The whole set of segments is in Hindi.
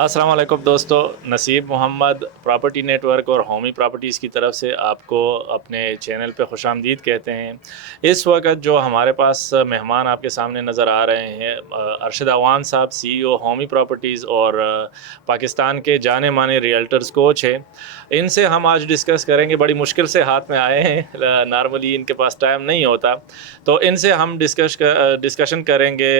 अस्सलाम वालेकुम दोस्तों, नसीब मोहम्मद प्रॉपर्टी नेटवर्क और होमी प्रॉपर्टीज़ की तरफ से आपको अपने चैनल पे खुशामदीद कहते हैं। इस वक्त जो हमारे पास मेहमान आपके सामने नज़र आ रहे हैं, अरशद अवान साहब CEO होमी प्रॉपर्टीज़ और पाकिस्तान के जाने माने रियल्टर्स कोच हैं। इनसे हम आज डिस्कस करेंगे। बड़ी मुश्किल से हाथ में आए हैं, नॉर्मली इनके पास टाइम नहीं होता, तो इनसे हम डिस्कशन करेंगे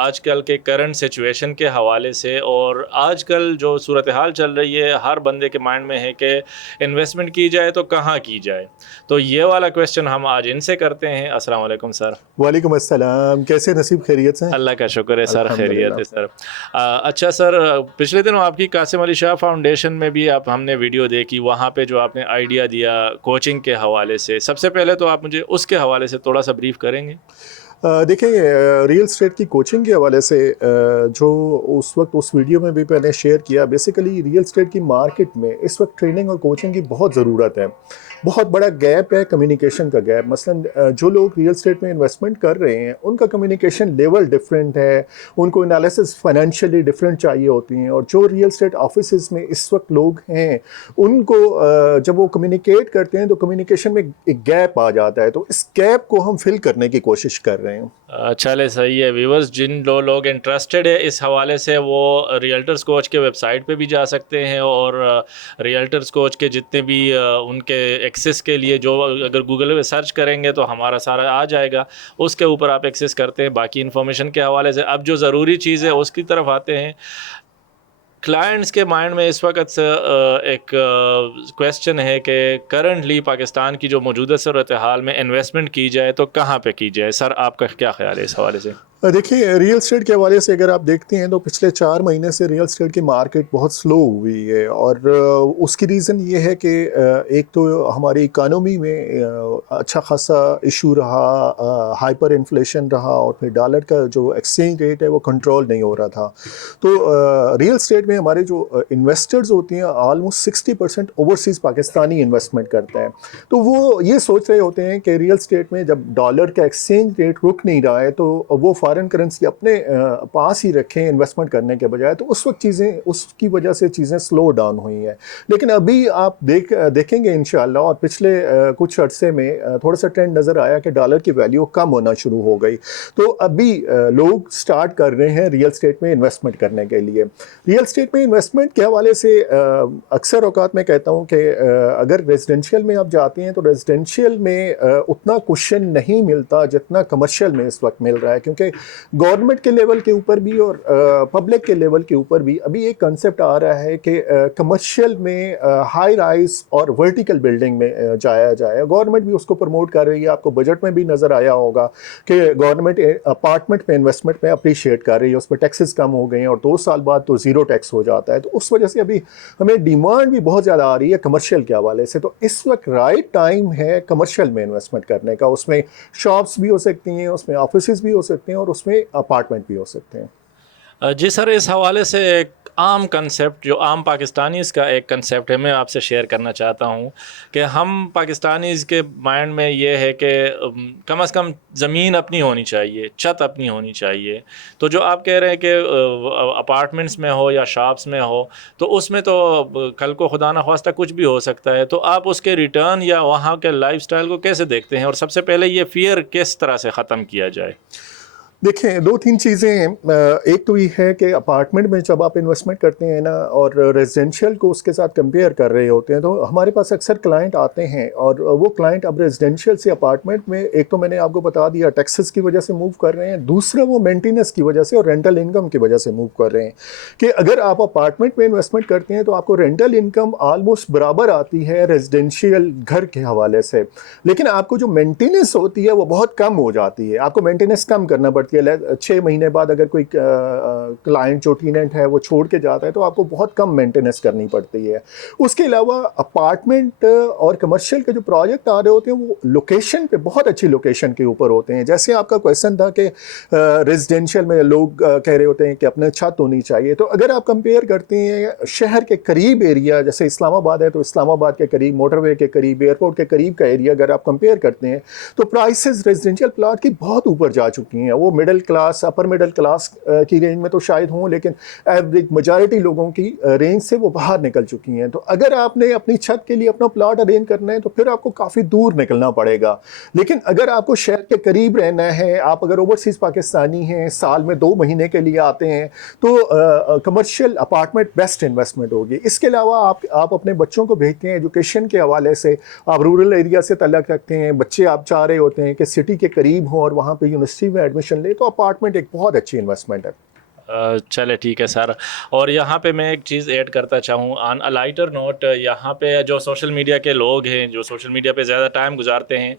आजकल के करंट सिचुएशन के हवाले से। और आजकल जो सूरत हाल चल रही है, हर बंदे के माइंड में है कि इन्वेस्टमेंट की जाए तो कहाँ की जाए। तो ये वाला क्वेश्चन हम आज इनसे करते हैं। अस्सलाम वालेकुम सर। वालेकुम अस्सलाम। कैसे नसीब, खैरियत से? अल्लाह का शुक्र है सर, खैरियत अल्हम्दुलिल्लाह। है सर। अच्छा सर, पिछले दिनों आपकी कासिम अली शाह फाउंडेशन में भी आप हमने वीडियो देखी, वहाँ पे जो आपने आइडिया दिया कोचिंग के हवाले से, सबसे पहले तो आप मुझे उसके हवाले से थोड़ा सा ब्रीफ करेंगे। देखिए, रियल स्टेट की कोचिंग के हवाले से जो उस वक्त उस वीडियो में भी मैंने शेयर किया, बेसिकली रियल स्टेट की मार्केट में इस वक्त ट्रेनिंग और कोचिंग की बहुत ज़रूरत है। बहुत बड़ा गैप है, कम्युनिकेशन का गैप। मसलन जो लोग रियल स्टेट में इन्वेस्टमेंट कर रहे हैं उनका कम्युनिकेशन लेवल डिफरेंट है, उनको एनालिसिस फाइनेंशियली डिफरेंट चाहिए होती हैं। और जो रियल स्टेट ऑफिस में इस वक्त लोग हैं उनको जब वो कम्युनिकेट करते हैं तो कम्युनिकेशन में एक गैप आ जाता है। तो इस गैप को हम फिल करने की कोशिश कर रहे हैं। चले, सही है। व्यूवर्स, जिन लोग इंटरेस्टेड है इस हवाले से, वो रियल्टर्स कोच के वेबसाइट पे भी जा सकते हैं और रियल्टर्स कोच के जितने भी उनके एक्सेस के लिए जो अगर गूगल पे सर्च करेंगे तो हमारा सारा आ जाएगा, उसके ऊपर आप एक्सेस करते हैं। बाकी इन्फॉर्मेशन के हवाले से अब जो ज़रूरी चीज़ है उसकी तरफ आते हैं। क्लाइंट्स के माइंड में इस वक्त एक क्वेश्चन है कि करंटली पाकिस्तान की जो मौजूदा सूरत हाल में इन्वेस्टमेंट की जाए तो कहाँ पे की जाए। सर, आपका क्या ख्याल है इस हवाले से? देखिए, रियल स्टेट के हवाले से अगर आप देखते हैं तो पिछले 4 महीने से रियल स्टेट की मार्केट बहुत स्लो हुई है। और उसकी रीज़न ये है कि एक तो हमारी इकानमी में अच्छा खासा इशू रहा, हाइपर इन्फ्लेशन रहा, और फिर डॉलर का जो एक्सचेंज रेट है वो कंट्रोल नहीं हो रहा था। तो रियल स्टेट में हमारे जो इन्वेस्टर्स होती हैं ऑलमोस्ट 60% ओवरसीज़ पाकिस्तानी इन्वेस्टमेंट करते हैं। तो वो ये सोच रहे होते हैं कि रियल स्टेट में जब डॉलर का एक्सचेंज रेट रुक नहीं रहा है तो वो फॉरेन करेंसी अपने पास ही रखें इन्वेस्टमेंट करने के बजाय। तो उस वक्त चीज़ें, उसकी वजह से चीज़ें स्लो डाउन हुई हैं। लेकिन अभी आप देखेंगे इंशाल्लाह, और पिछले कुछ अरसे में थोड़ा सा ट्रेंड नज़र आया कि डॉलर की वैल्यू कम होना शुरू हो गई। तो अभी लोग स्टार्ट कर रहे हैं रियल स्टेट में इन्वेस्टमेंट करने के लिए। रियल स्टेट में इन्वेस्टमेंट के हवाले से अक्सर औकात मैं कहता हूँ कि अगर रेजिडेंशियल में आप जाते हैं तो रेजिडेंशियल में उतना कुशन नहीं मिलता जितना कमर्शियल में इस वक्त मिल रहा है, क्योंकि गवर्नमेंट के लेवल के ऊपर भी और पब्लिक के लेवल के ऊपर भी अभी एक कंसेप्ट आ रहा है कि कमर्शियल में हाई राइज और वर्टिकल बिल्डिंग में जाया जाए। गवर्नमेंट भी उसको प्रमोट कर रही है। आपको बजट में भी नज़र आया होगा कि गवर्नमेंट अपार्टमेंट में इन्वेस्टमेंट में अप्रिशिएट कर रही है, उस पर टैक्सेस कम हो गए हैं और 2 साल बाद तो ज़ीरो टैक्स हो जाता है। तो उस वजह से अभी हमें डिमांड भी बहुत ज़्यादा आ रही है कमर्शियल के हवाले से। तो इस वक्त राइट टाइम है कमर्शियल में इन्वेस्टमेंट करने का। उसमें शॉप्स भी हो सकती हैं, उसमें ऑफिसेज भी हो सकते हैं और उसमें अपार्टमेंट भी हो सकते हैं। जी सर, इस हवाले से एक आम कंसेप्ट जो आम पाकिस्तानीज़ का एक कंसेप्ट है, मैं आपसे शेयर करना चाहता हूँ कि हम पाकिस्तानीज़ के माइंड में ये है कि कम से कम ज़मीन अपनी होनी चाहिए, छत अपनी होनी चाहिए। तो जो आप कह रहे हैं कि अपार्टमेंट्स में हो या शॉप्स में हो, तो उसमें तो कल को खुदा ना ख्वास्ता कुछ भी हो सकता है। तो आप उसके रिटर्न या वहाँ के लाइफस्टाइल को कैसे देखते हैं, और सबसे पहले ये फ़ियर किस तरह से ख़त्म किया जाए? देखिए, 2-3 चीज़ें हैं। एक तो ये है कि अपार्टमेंट में जब आप इन्वेस्टमेंट करते हैं ना और रेजिडेंशियल को उसके साथ कंपेयर कर रहे होते हैं, तो हमारे पास अक्सर क्लाइंट आते हैं और वो क्लाइंट अब रेजिडेंशियल से अपार्टमेंट में, एक तो मैंने आपको बता दिया टैक्सेस की वजह से मूव कर रहे हैं, दूसरा वो मेंटेनेंस की वजह से और रेंटल इनकम की वजह से मूव कर रहे हैं। कि अगर आप अपार्टमेंट में इन्वेस्टमेंट करते हैं तो आपको रेंटल इनकम ऑलमोस्ट बराबर आती है रेजिडेंशियल घर के हवाले से, लेकिन आपको जो मेंटेनेंस होती है वो बहुत कम हो जाती है। आपको मेंटेनेंस कम करना पड़ता है। 6 महीने बाद अगर कोई क्लाइंट जो टेनेंट है वो छोड़ के जाता है तो आपको बहुत कम मेंटेनेंस करनी पड़ती है। उसके अलावा अपार्टमेंट और कमर्शियल के जो प्रोजेक्ट आ रहे होते हैं वो लोकेशन पे, बहुत अच्छी लोकेशन के ऊपर होते हैं। जैसे आपका क्वेश्चन था कि रेजिडेंशियल में लोग कह रहे होते हैं कि अपने छत होनी चाहिए, तो अगर आप कंपेयर करते हैं शहर के करीब एरिया, जैसे इस्लामाबाद है तो इस्लामाबाद के करीब, मोटरवे के करीब, एयरपोर्ट के करीब का एरिया अगर आप कंपेयर करते हैं तो प्राइसेस रेजिडेंशियल प्लॉट की बहुत ऊपर जा चुकी हैं। वो middle class, upper middle class की रेंज में तो शायद हों, लेकिन एवरेज मेजॉरिटी लोगों की रेंज से वो बाहर निकल चुकी हैं। तो अगर आपने अपनी छत के लिए अपना प्लॉट अरेंज करना है तो फिर आपको काफ़ी दूर निकलना पड़ेगा। लेकिन अगर आपको शहर के करीब रहना है, आप अगर ओवरसीज़ पाकिस्तानी हैं, साल में 2 महीने के लिए आते हैं, तो कमर्शियल अपार्टमेंट बेस्ट इन्वेस्टमेंट होगी। इसके अलावा आप अपने बच्चों को भेजते हैं एजुकेशन के हवाले से, आप रूरल एरिया से तल्लक रखते हैं, बच्चे आप चाह रहे होते हैं कि सिटी के करीब हों और वहाँ पे यूनिवर्सिटी में एडमिशन ले, तो अपार्टमेंट एक बहुत अच्छी इन्वेस्टमेंट है। चले ठीक है सर। और यहाँ पे मैं एक चीज़ ऐड करता चाहूँ ऑन अ लाइटर नोट, यहाँ पे जो सोशल मीडिया के लोग हैं, जो सोशल मीडिया पे ज़्यादा टाइम गुजारते हैं,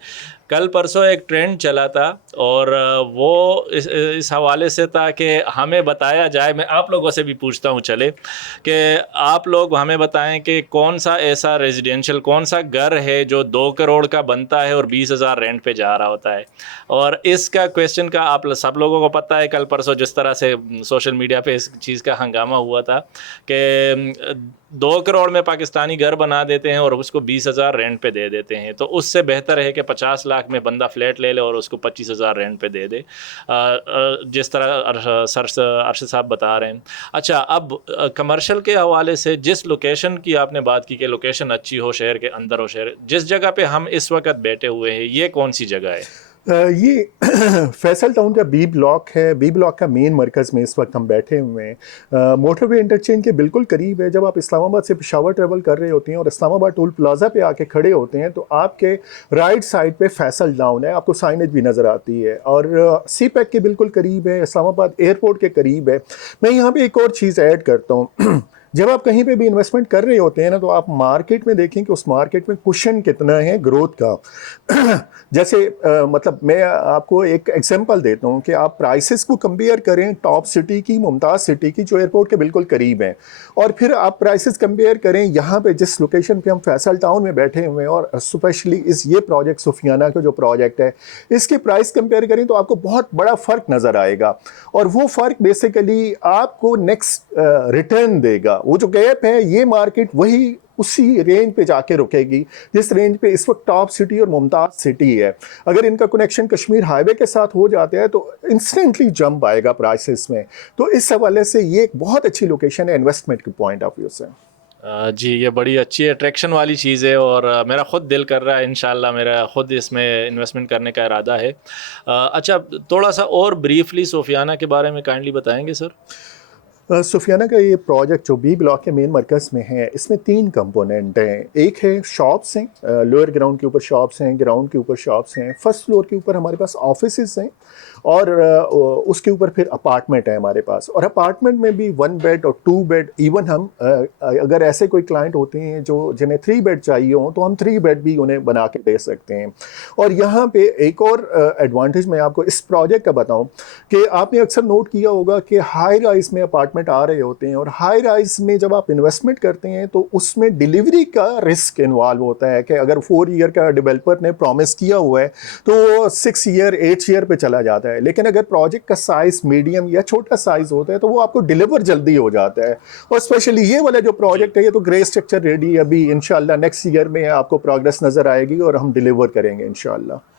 कल परसों एक ट्रेंड चला था और वो इस हवाले से था कि हमें बताया जाए, मैं आप लोगों से भी पूछता हूँ चले, कि आप लोग हमें बताएं कि कौन सा ऐसा रेजिडेंशियल, कौन सा घर है जो 2 करोड़ का बनता है और 20,000 रेंट पे जा रहा होता है। और इसका क्वेश्चन का आप सब लोगों को पता है, कल परसों जिस तरह से सोशल मीडिया पे इस चीज़ का हंगामा हुआ था कि 2 करोड़ में पाकिस्तानी घर बना देते हैं और उसको 20,000 रेंट पे दे देते हैं। तो उससे बेहतर है कि 50 लाख में बंदा फ्लैट ले ले और उसको 25,000 रेंट पे दे दे, जिस तरह अरशद साहब बता रहे हैं। अच्छा, अब कमर्शियल के हवाले से जिस लोकेशन की आपने बात की कि लोकेशन अच्छी हो, शहर के अंदर हो, शहर जिस जगह पे हम इस वक्त बैठे हुए हैं, ये कौन सी जगह है? ये फैसल टाउन का बी ब्लॉक है। बी ब्लॉक का मेन मरकज़ में इस वक्त हम बैठे हुए हैं। मोटरवे इंटरचेंज के बिल्कुल करीब है। जब आप इस्लामाबाद से पेशावर ट्रेवल कर रहे होते हैं और इस्लामाबाद टोल प्लाजा पे आके खड़े होते हैं, तो आपके राइट साइड पे फैसल टाउन है, आपको साइनेज भी नज़र आती है, और सी पैक के बिल्कुल करीब है, इस्लामाबाद एयरपोर्ट के करीब है। मैं यहाँ पर एक और चीज़ ऐड करता हूँ। जब आप कहीं पे भी इन्वेस्टमेंट कर रहे होते हैं ना, तो आप मार्केट में देखें कि उस मार्केट में कुशन कितना है ग्रोथ का। जैसे मतलब मैं आपको एक एग्जांपल देता हूँ कि आप प्राइसेस को कंपेयर करें टॉप सिटी की, मुमताज़ सिटी की, जो एयरपोर्ट के बिल्कुल करीब हैं, और फिर आप प्राइसेस कंपेयर करें यहाँ पे जिस लोकेशन पे हम फैसल टाउन में बैठे हुए हैं, और स्पेशली ये प्रोजेक्ट सुफियाना का जो प्रोजेक्ट है, इसके प्राइस कंपेयर करें तो आपको बहुत बड़ा फ़र्क नज़र आएगा। और वो फ़र्क बेसिकली आपको नेक्स्ट रिटर्न देगा। वो जो गैप है, ये मार्केट वही उसी रेंज पे जाके रुकेगी जिस रेंज पे इस वक्त टॉप सिटी और मुमताज़ सिटी है। अगर इनका कनेक्शन कश्मीर हाईवे के साथ हो जाता है तो इंस्टेंटली जंप आएगा प्राइसेस में। तो इस हवाले से ये एक बहुत अच्छी लोकेशन है इन्वेस्टमेंट के पॉइंट ऑफ व्यू से। जी, ये बड़ी अच्छी अट्रैक्शन वाली चीज़ है और मेरा ख़ुद दिल कर रहा है, इंशाल्लाह मेरा ख़ुद इसमें इन्वेस्टमेंट करने का इरादा है। अच्छा, थोड़ा सा और ब्रीफली सोफियाना के बारे में काइंडली बताएंगे सर? सुफियाना का ये प्रोजेक्ट जो बी ब्लॉक के मेन मरकज़ में है, इसमें 3 कंपोनेंट हैं। एक है शॉप्स हैं, लोअर ग्राउंड के ऊपर शॉप्स हैं, ग्राउंड के ऊपर शॉप्स हैं, फर्स्ट फ्लोर के ऊपर हमारे पास ऑफिसेस हैं, और उसके ऊपर फिर अपार्टमेंट है हमारे पास। और अपार्टमेंट में भी 1 बेड और 2 बेड, इवन हम अगर ऐसे कोई क्लाइंट होते हैं जो जिन्हें 3 बेड चाहिए हो, तो हम 3 बेड भी उन्हें बना के दे सकते हैं। और यहाँ पे एक और एडवांटेज मैं आपको इस प्रोजेक्ट का बताऊँ कि आपने अक्सर नोट किया होगा कि हाई राइज में अपार्टमेंट आ रहे होते हैं, और हाई राइज में जब आप इन्वेस्टमेंट करते हैं तो उसमें डिलीवरी का रिस्क इन्वॉल्व होता है कि अगर 4 ईयर का डेवलपर ने प्रॉमिस किया हुआ है तो 6 ईयर 8 ईयर पे चला जाता है। लेकिन अगर प्रोजेक्ट का साइज मीडियम या छोटा साइज होता है तो वो आपको डिलीवर जल्दी हो जाता है। और स्पेशली ये वाला जो प्रोजेक्ट है, ये तो ग्रे स्ट्रक्चर रेडी, अभी इंशाल्लाह नेक्स्ट ईयर में आपको प्रोग्रेस नज़र आएगी और हम डिलीवर करेंगे इंशाल्लाह।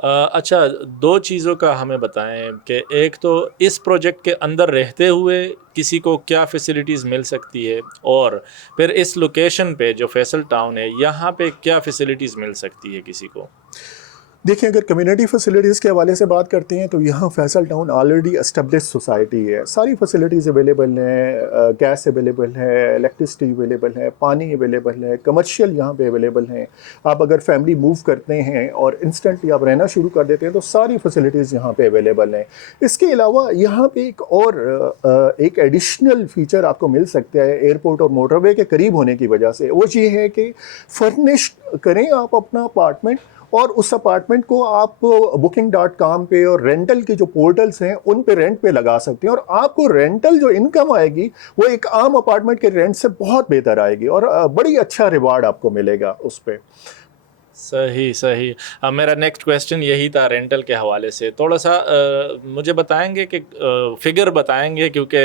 अच्छा, 2 चीज़ों का हमें बताएं कि एक तो इस प्रोजेक्ट के अंदर रहते हुए किसी को क्या फ़ैसिलिटीज़ मिल सकती है, और फिर इस लोकेशन पे जो फैसल टाउन है, यहाँ पे क्या फ़ैसिलिटीज़ मिल सकती है किसी को? देखिए, अगर कम्युनिटी फैसिलिटीज़ के हवाले से बात करते हैं तो यहाँ Faisal town already establish society है। सारी फैसिलिटीज़ अवेलेबल हैं, गैस अवेलेबल है, इलेक्ट्रिसिटी अवेलेबल है, पानी अवेलेबल है, कमर्शियल यहाँ पे अवेलेबल हैं। आप अगर फैमिली मूव करते हैं और इंस्टेंटली आप रहना शुरू कर देते हैं तो सारी फैसिलिटीज़ यहाँ पे अवेलेबल हैं। इसके अलावा यहाँ पे एक और एक एडिशनल फ़ीचर आपको मिल सकता है एयरपोर्ट और मोटरवे के करीब होने की वजह से। वो ये है कि फर्निश्ड करें आप अपना अपार्टमेंट, और उस अपार्टमेंट को आप booking.com पे और रेंटल के जो पोर्टल्स हैं उन पे रेंट पे लगा सकते हैं, और आपको रेंटल जो इनकम आएगी वो एक आम अपार्टमेंट के रेंट से बहुत बेहतर आएगी, और बड़ी अच्छा रिवार्ड आपको मिलेगा उस पे। सही सही। अब मेरा नेक्स्ट क्वेश्चन यही था रेंटल के हवाले से। थोड़ा सा मुझे बताएंगे कि फिगर बताएंगे, क्योंकि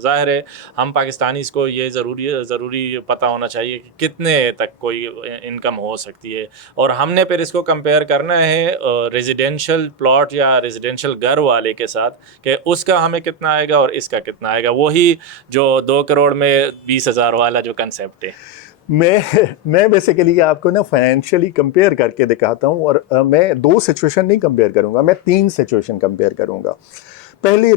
ज़ाहिर है हम पाकिस्तानीज़ को ये ज़रूरी पता होना चाहिए कि कितने तक कोई इनकम हो सकती है, और हमने फिर इसको कंपेयर करना है रेजिडेंशियल प्लॉट या रेजिडेंशियल घर वाले के साथ, कि उसका हमें कितना आएगा और इसका कितना आएगा। वही जो 2 करोड़ में 20,000 वाला जो कंसेप्ट है। मैं बेसिकली आपको ना फाइनेंशियली कंपेयर करके दिखाता हूँ, और मैं दो सिचुएशन नहीं कंपेयर करूँगा, मैं तीन सिचुएशन कंपेयर करूँगा। पहली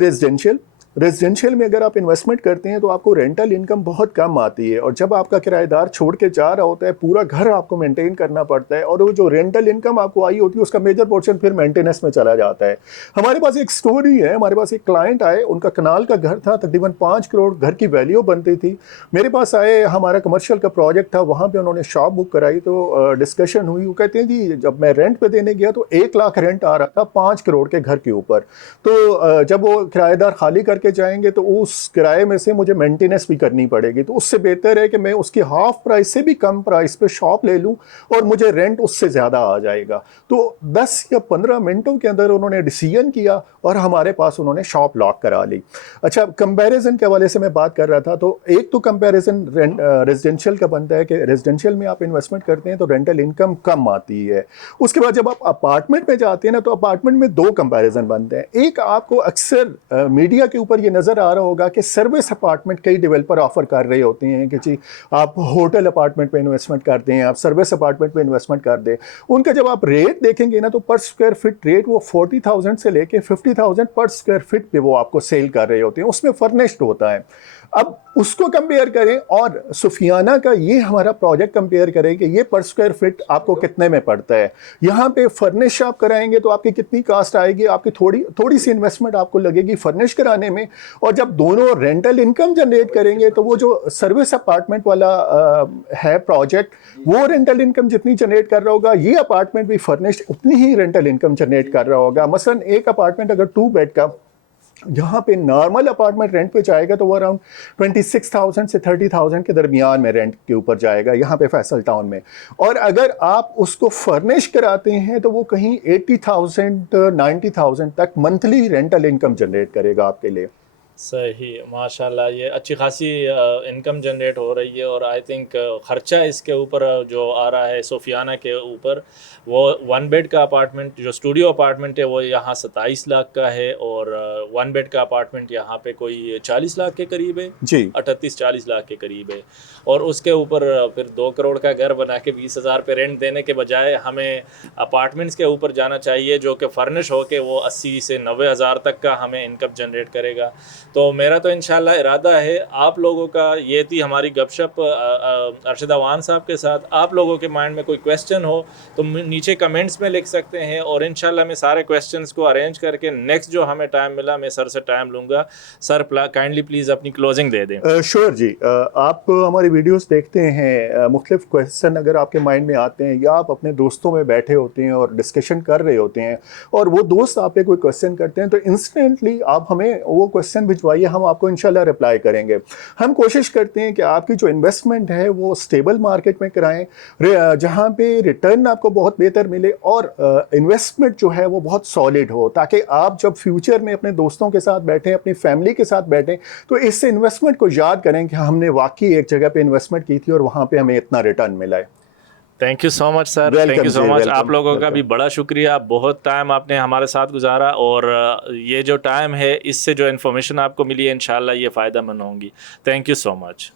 रेजिडेंशियल में अगर आप इन्वेस्टमेंट करते हैं तो आपको रेंटल इनकम बहुत कम आती है, और जब आपका किराएदार छोड़ के जा रहा होता है पूरा घर आपको मेंटेन करना पड़ता है, और वो जो रेंटल इनकम आपको आई होती है उसका मेजर पोर्शन फिर मेंटेनेंस में चला जाता है। हमारे पास एक स्टोरी है, हमारे पास एक क्लाइंट आए, उनका कनाल का घर था, तकरीबन 5 करोड़ घर की वैल्यू बनती थी। मेरे पास आए, हमारा कमर्शियल का प्रोजेक्ट था, वहाँ पर उन्होंने शॉप बुक कराई, तो डिस्कशन हुई। वो कहते हैं जी जब मैं रेंट पे देने गया तो 1 लाख रेंट आ रहा था 5 करोड़ के घर के ऊपर। तो जब वो किराएदार खाली करके जाएंगे तो उस किराए में से मुझे मेंटेनेंस भी करनी पड़ेगी, तो उससे बेहतर है कि मैं उसकी हाफ प्राइस से भी कम प्राइस पे शॉप ले लूं और मुझे रेंट उससे ज़्यादा आ जाएगा। तो 10 या 15 मिनटों के अंदर उन्होंने डिसीजन किया और हमारे पास उन्होंने शॉप लॉक करा ली। अच्छा, कंपैरिजन के हवाले से मैं बात कर रहा था, तो एक तो कंपैरिजन रेजिडेंशियल का बनता है कि रेजिडेंशियल में आप इन्वेस्टमेंट करते हैं तो रेंटल इनकम कम आती है। उसके बाद जब आप अपार्टमेंट में जाते हैं ना, तो अपार्टमेंट में दो कंपैरिजन बनते हैं। एक, आपको अक्सर मीडिया के ऊपर ये नज़र आ रहा होगा कि सर्विस अपार्टमेंट कई डेवलपर ऑफर कर रहे होते हैं कि जी आप होटल अपार्टमेंट पे इन्वेस्टमेंट कर दें, आप सर्विस अपार्टमेंट पे इन्वेस्टमेंट कर दें। उनका जब आप रेट देखेंगे ना, तो पर स्क्वायर फीट रेट वो 40,000 से लेके 50,000 पर स्क्वायर फीट पे वो आपको सेल कर रहे होते हैं, उसमें फर्निश्ड होता है। अब उसको कंपेयर करें और सुफियाना का ये हमारा प्रोजेक्ट कंपेयर करें कि ये पर स्क्वायर फीट आपको कितने में पड़ता है। यहाँ पे फर्निश आप कराएंगे तो आपकी कितनी कास्ट आएगी, आपकी थोड़ी सी इन्वेस्टमेंट आपको लगेगी फर्निश कराने में, और जब दोनों रेंटल इनकम जनरेट करेंगे तो वो जो सर्विस अपार्टमेंट वाला है प्रोजेक्ट, वो रेंटल इनकम जितनी जनरेट कर रहा होगा, ये अपार्टमेंट भी फर्निश्ड उतनी ही रेंटल इनकम जनरेट कर रहा होगा। मसलन एक अपार्टमेंट अगर 2 बेड का यहाँ पे नॉर्मल अपार्टमेंट रेंट पे जाएगा तो वो अराउंड 26,000 से 30,000 के दरमियान में रेंट के ऊपर जाएगा यहाँ पे फैसल टाउन में। और अगर आप उसको फर्निश कराते हैं तो वो कहीं 80,000 90,000 तक मंथली रेंटल इनकम जनरेट करेगा आपके लिए। सही, माशाल्लाह, ये अच्छी खासी इनकम जनरेट हो रही है। और आई थिंक ख़र्चा इसके ऊपर जो आ रहा है सोफियाना के ऊपर, वो 1 बेड का अपार्टमेंट जो स्टूडियो अपार्टमेंट है वो यहाँ 27 लाख का है, और 1 बेड का अपार्टमेंट यहाँ पे कोई 40 लाख के करीब है जी, 38-40 लाख के करीब है। और उसके ऊपर फिर 2 करोड़ का घर बना के 20,000 पे रेंट देने के बजाय हमें अपार्टमेंट्स के ऊपर जाना चाहिए जो कि फर्निश हो के वो 80 से 90,000 तक का हमें इनकम जनरेट करेगा। तो मेरा तो इंशाल्लाह इरादा है, आप लोगों का, ये थी हमारी गपशप अरशद अवान साहब के साथ। आप लोगों के माइंड में कोई क्वेश्चन हो तो नीचे कमेंट्स में लिख सकते हैं, और इंशाल्लाह मैं सारे क्वेश्चंस को अरेंज करके नेक्स्ट जो हमें टाइम मिला मैं सर से टाइम लूँगा। सर काइंडली प्लीज़ अपनी क्लोजिंग दे दें। श्योर जी, आप हमारी वीडियोस देखते हैं, मुख्तलिफ क्वेश्चन अगर आपके माइंड में आते हैं या आप अपने दोस्तों में बैठे होते हैं और डिस्कशन कर रहे होते हैं और वो दोस्त आप पे कोई क्वेश्चन करते हैं, तो इंस्टेंटली आप हमें वो क्वेश्चन भिजवाइए, हम आपको इंशाल्लाह रिप्लाई करेंगे। हम कोशिश करते हैं कि आपकी जो इन्वेस्टमेंट है वो स्टेबल मार्केट में कराएं, जहाँ पे रिटर्न आपको बहुत बेहतर मिले और इन्वेस्टमेंट जो है वो बहुत सॉलिड हो, ताकि आप जब फ्यूचर में अपने दोस्तों के साथ बैठें, अपनी फैमिली के साथ बैठें, तो इससे इन्वेस्टमेंट को याद करें कि हमने वाकई एक जगह पे इन्वेस्टमेंट की थी और वहाँ पे हमें इतना रिटर्न मिला है। Thank you so much sir, thank you so much. आप लोगों का भी बड़ा शुक्रिया, बहुत टाइम आपने हमारे साथ गुजारा, और ये जो टाइम है इससे जो इन्फॉर्मेशन आपको मिली है इंशाल्लाह ये फ़ायदा मंद होंगी। Thank you so much.